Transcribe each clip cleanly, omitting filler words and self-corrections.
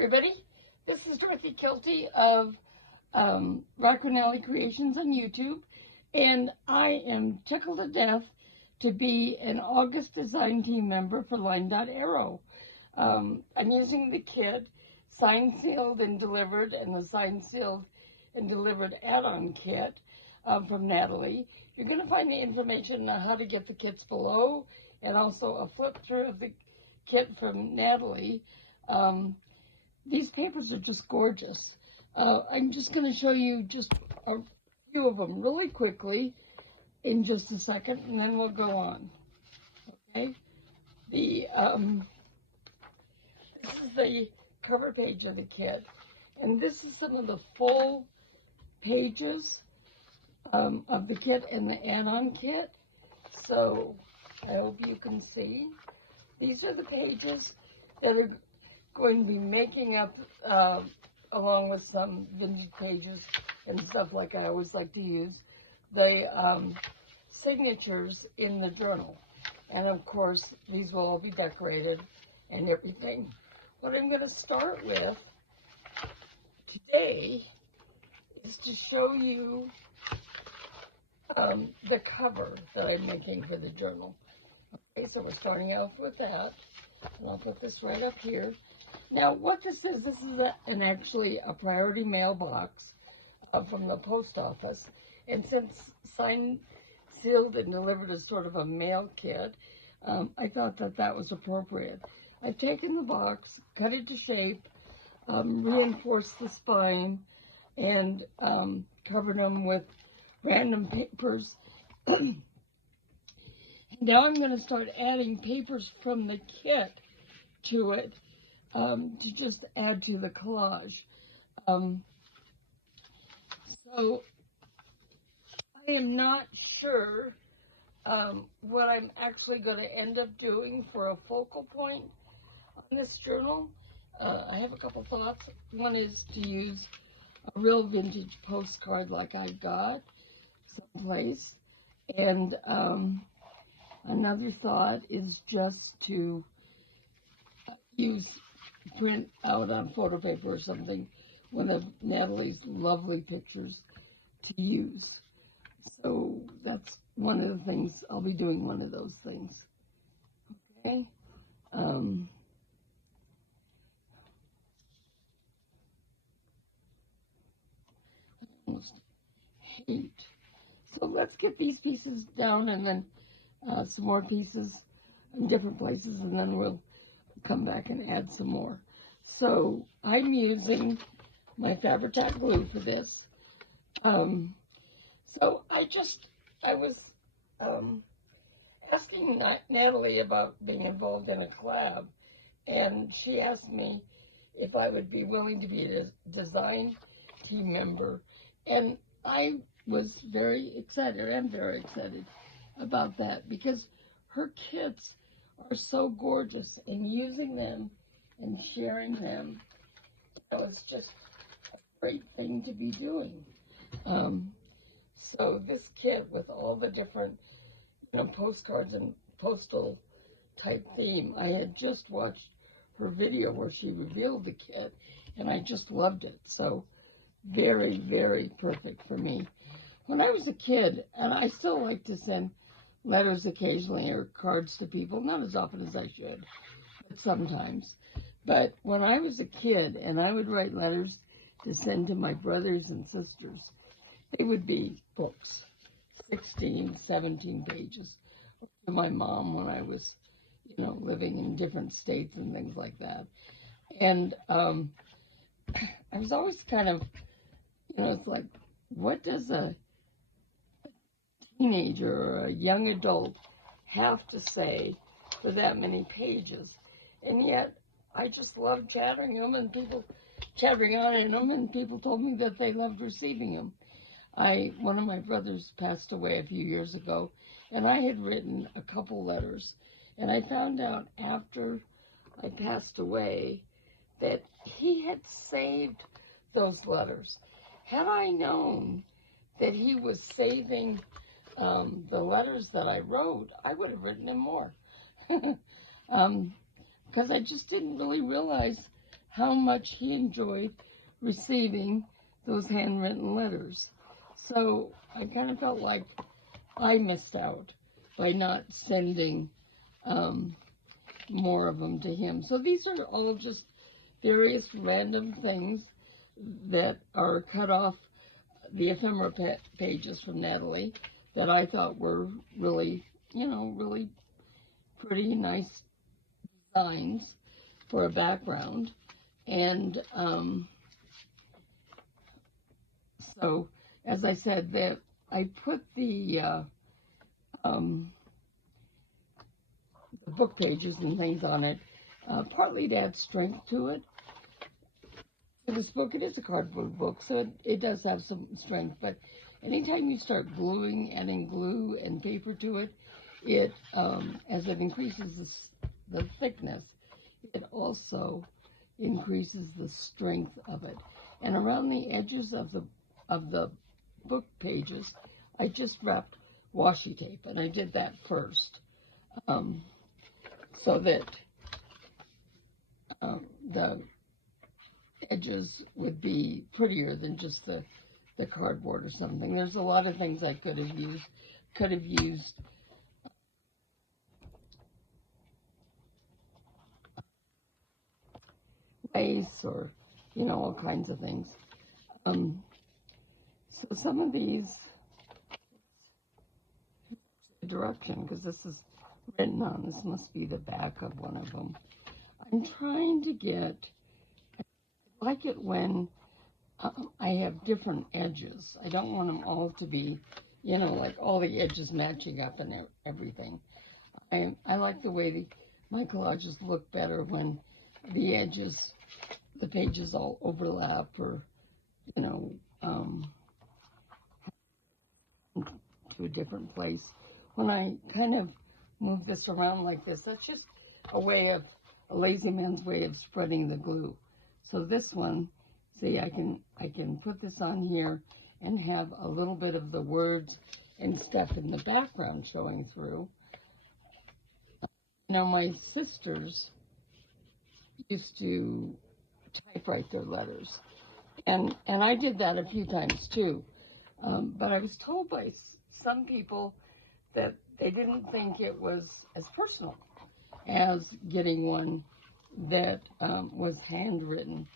Everybody, this is Dorothy Kilty of Racconelli Creations on YouTube, and I am tickled to death to be an August design team member for LineDotArrow. I'm using the kit signed, sealed, and delivered, and the signed, sealed, and delivered add-on kit from Natalie. You're going to find the information on how to get the kits below, and also a flip through of the kit from Natalie. These papers are just gorgeous. I'm just going to show you just a few of them really quickly in just a second, and then we'll go on. Okay? This is the cover page of the kit, and this is some of the full pages of the kit and the add-on kit. So I hope you can see. These are the pages that are going to be making up, along with some vintage pages and stuff like I always like to use, the signatures in the journal. And of course, these will all be decorated and everything. What I'm going to start with today is to show you the cover that I'm making for the journal. Okay, so we're starting off with that. And I'll put this right up here. Now, what this is actually a priority mailbox from the post office. And since signed, sealed, and delivered is sort of a mail kit, I thought that that was appropriate. I've taken the box, cut it to shape, reinforced the spine, and covered them with random papers. Now I'm going to start adding papers from the kit to it to just add to the collage. So I am not sure what I'm actually going to end up doing for a focal point on this journal. I have a couple thoughts. One is to use a real vintage postcard like I got someplace. And another thought is just to print out on photo paper or something one of Natalie's lovely pictures to use. So that's one of the things, I'll be doing one of those things. Okay? Almost hate. So let's get these pieces down and then some more pieces in different places, and then we'll come back and add some more. So I'm using my Fabricat glue for this. So I was asking Natalie about being involved in a collab, and she asked me if I would be willing to be a design team member, and I was very excited, or am very excited about that, because her kits are so gorgeous, and using them and sharing them, it's just a great thing to be doing. So this kit with all the different, postcards and postal type theme, I had just watched her video where she revealed the kit, and I just loved it. So very, very perfect for me. When I was a kid, and I still like to send letters occasionally or cards to people, not as often as I should, but sometimes. But when I was a kid and I would write letters to send to my brothers and sisters, they would be books, 16, 17 pages. To my mom when I was, living in different states and things like that. And I was always kind of, it's like, what does a teenager or a young adult have to say for that many pages? And yet I just loved chattering them, and people chattering on in them, and people told me that they loved receiving them. One of my brothers passed away a few years ago, and I had written a couple letters, and I found out after I passed away that he had saved those letters. Had I known that he was saving the letters that I wrote, I would have written him more. Because I just didn't really realize how much he enjoyed receiving those handwritten letters. So I kind of felt like I missed out by not sending more of them to him. So these are all just various random things that are cut off the ephemera pages from Natalie that I thought were really, really pretty nice designs for a background. And so, as I said, that I put the book pages and things on it, partly to add strength to it. For this book, it is a cardboard book, so it does have some strength, but anytime you start adding glue and paper to it, as it increases the thickness, it also increases the strength of it. And around the edges of the book pages, I just wrapped washi tape, and I did that first, so that the edges would be prettier than just the cardboard or something. There's a lot of things I could have used. Lace or, all kinds of things. So some of these, direction, because this is written on, this must be the back of one of them. I'm trying to get, I like it when I have different edges. I don't want them all to be, like all the edges matching up and everything. I like the way my collages look better when the edges, the pages all overlap or, to a different place. When I kind of move this around like this, that's just a lazy man's way of spreading the glue. So this one, see, I can put this on here and have a little bit of the words and stuff in the background showing through. My sisters used to typewrite their letters, and I did that a few times too. But I was told by some people that they didn't think it was as personal as getting one that was handwritten.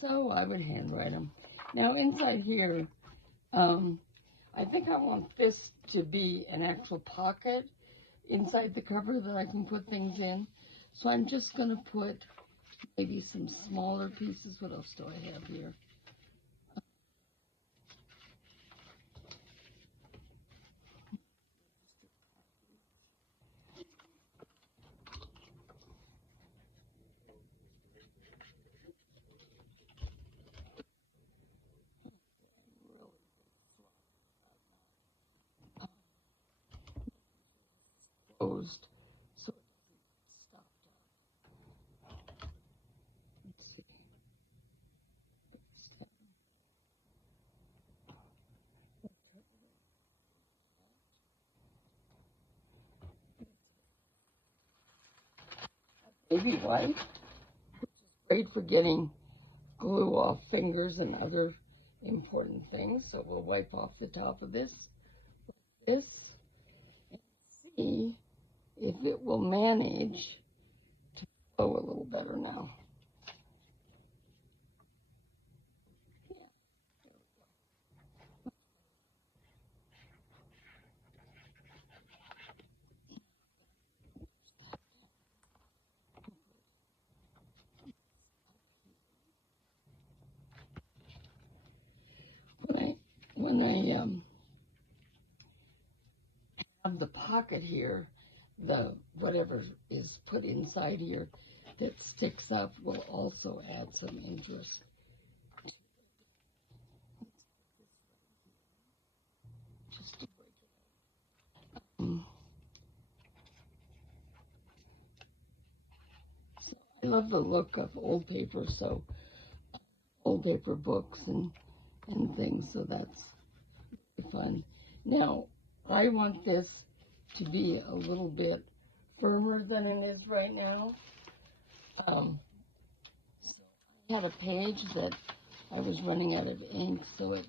So I would handwrite them. Now inside here, I think I want this to be an actual pocket inside the cover that I can put things in. So I'm just going to put maybe some smaller pieces. What else do I have here? Closed, so it doesn't stop down. Let's see. Baby white, great for getting glue off fingers and other important things. So we'll wipe off the top of this, and see if it will manage to flow a little better now. When I have the pocket here, the whatever is put inside here that sticks up will also add some interest. Just to break it up. So I love the look of old paper, so old paper books and things, so that's fun. Now, I want this to be a little bit firmer than it is right now. So I had a page that I was running out of ink, so it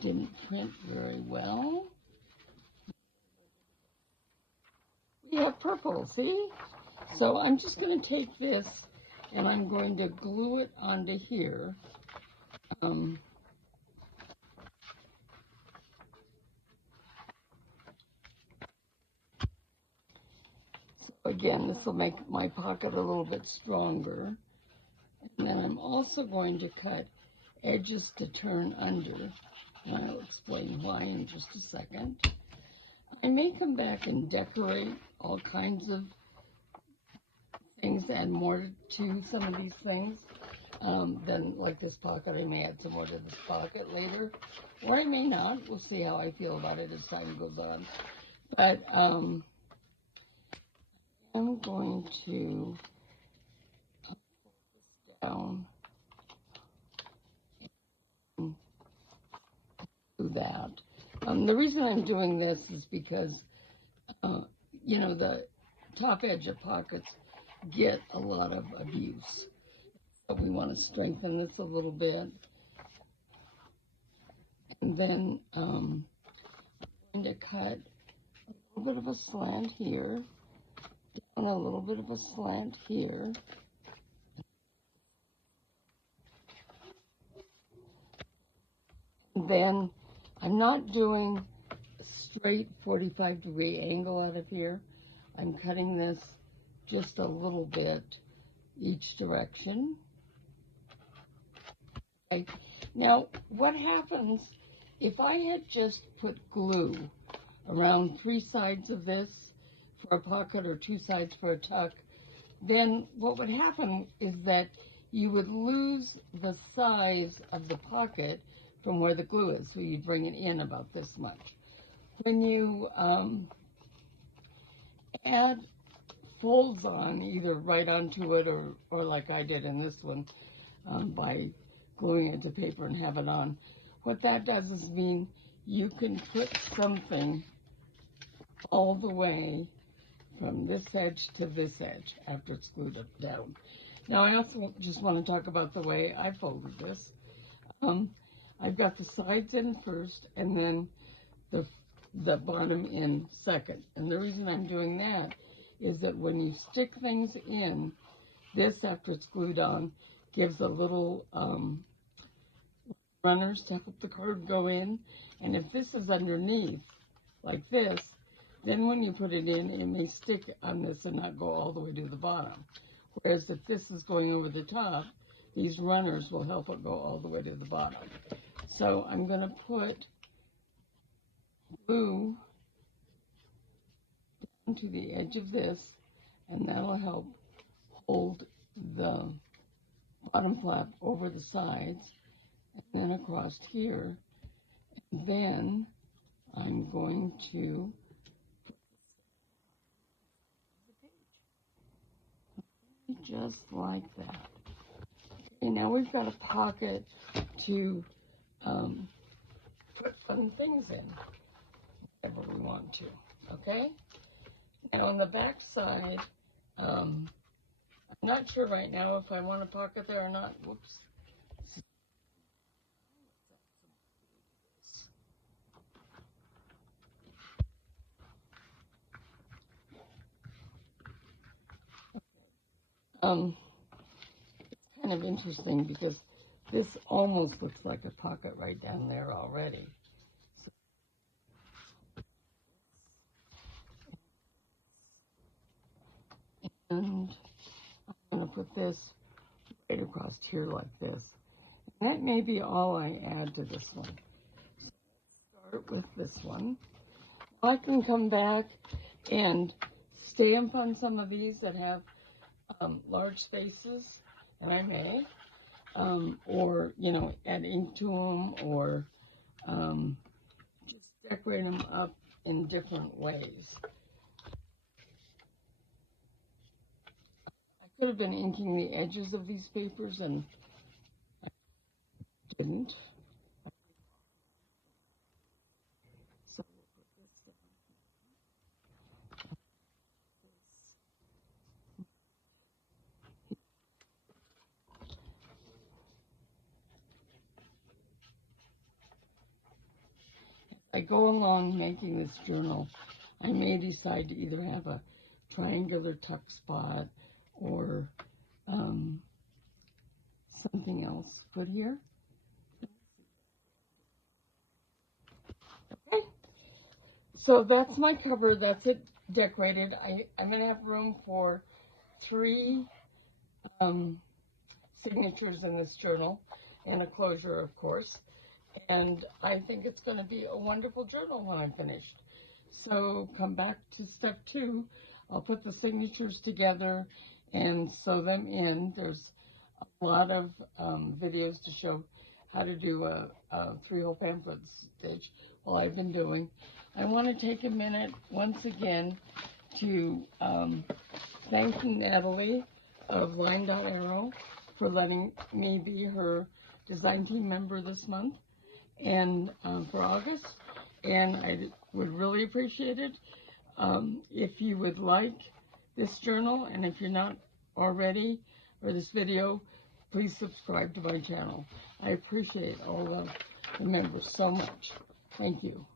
didn't print very well. We have purple, see? So I'm just going to take this and I'm going to glue it onto here. So again, this will make my pocket a little bit stronger. And then I'm also going to cut edges to turn under. And I'll explain why in just a second. I may come back and decorate all kinds of things, add more to some of these things. Then, like this pocket, I may add some more to this pocket later. Or I may not. We'll see how I feel about it as time goes on. But I'm going to pull this down and do that. The reason I'm doing this is because, you know, the top edge of pockets get a lot of abuse. So we want to strengthen this a little bit. And then I'm going to cut a little bit of a slant here, and a little bit of a slant here. And then I'm not doing a straight 45-degree angle out of here. I'm cutting this just a little bit each direction. Okay. Now, what happens if I had just put glue around 3 sides of this for a pocket or 2 sides for a tuck? Then what would happen is that you would lose the size of the pocket from where the glue is, so you'd bring it in about this much. When you add folds on, either right onto it or like I did in this one, by gluing it to paper and have it on, what that does is mean you can put something all the way from this edge to this edge after it's glued up down. Now I also just want to talk about the way I folded this. I've got the sides in first and then the bottom in second. And the reason I'm doing that is that when you stick things in, this, after it's glued on, gives a little runners to help the card go in. And if this is underneath, like this, then when you put it in, it may stick on this and not go all the way to the bottom. Whereas if this is going over the top, these runners will help it go all the way to the bottom. So I'm going to put glue down to the edge of this, and that'll help hold the bottom flap over the sides, and then across here. And then I'm going to just like that. Okay, now we've got a pocket to put fun things in, whatever we want to, okay? Now on the back side, I'm not sure right now if I want a pocket there or not. Whoops. It's kind of interesting because this almost looks like a pocket right down there already. And I'm going to put this right across here like this. And that may be all I add to this one. So let's start with this one. I can come back and stamp on some of these that have large spaces, and I may, or, you know, add ink to them, or just decorate them up in different ways. I could have been inking the edges of these papers, and I didn't. So we'll put this down. I go along making this journal, I may decide to either have a triangular tuck spot or something else put here. Okay, so that's my cover. That's it decorated. I'm going to have room for 3 signatures in this journal and a closure, of course. And I think it's going to be a wonderful journal when I'm finished. So come back to step 2. I'll put the signatures together and sew them in. There's a lot of videos to show how to do a 3-hole pamphlet stitch. Well, I've been doing. I want to take a minute once again to thank Natalie of LineDotArrow for letting me be her design team member this month and for August. And I would really appreciate it if you would like this journal, and if you're not already, or this video, please subscribe to my channel. I appreciate all the members so much. Thank you.